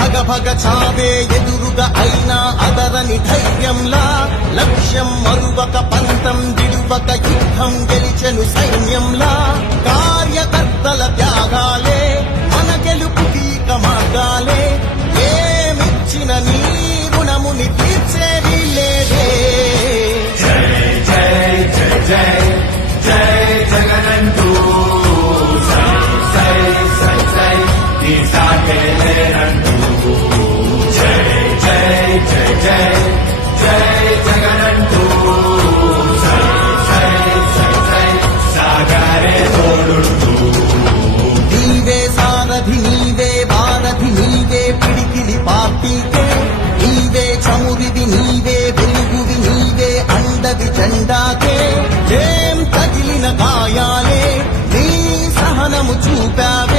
భగభగ చావే ఎదురుగా అయినా అదరని ధైర్యంలా లక్ష్యం మరువక పంతం విడువక యుద్ధం గెలిచెను సైన్యంలా కార్యకర్తల త్యాగాలే మన గెలుపుకి ఇక మార్గాలే ఏమిచ్చిన నీ గుణముని తీర్చేది లేదే నీవే జెండాకే ఏం తగిలిన గాయాలే నీ సహనము చూపావే.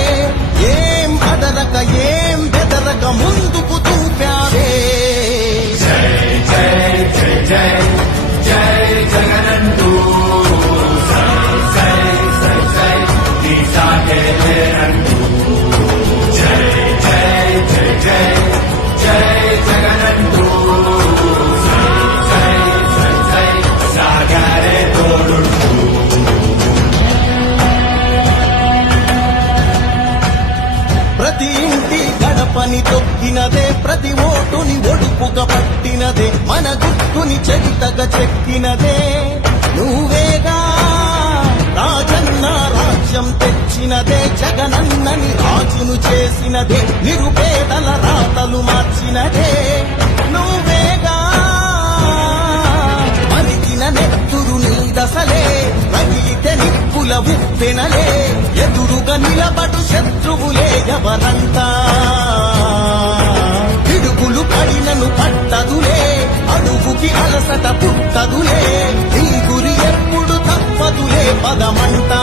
పని తొక్కినదే ప్రతి ఓటుని ఒడుపుగా పట్టినదే మన గుర్తుని చరితగా చెక్కినదే. నువ్వేగా రాజన్న రాజ్యం తెచ్చినదే జగనన్నని రాజును చేసినదే నిరుపేదల రాతలు మార్చినదే. నువ్వేగా మరిగిన నెత్తురు నీ దశలే రగిలితే నిప్పుల ఉప్పెనలే ఎదురుగా అలసట నీ గురి ఎప్పుడు తప్పదులే పదమంటా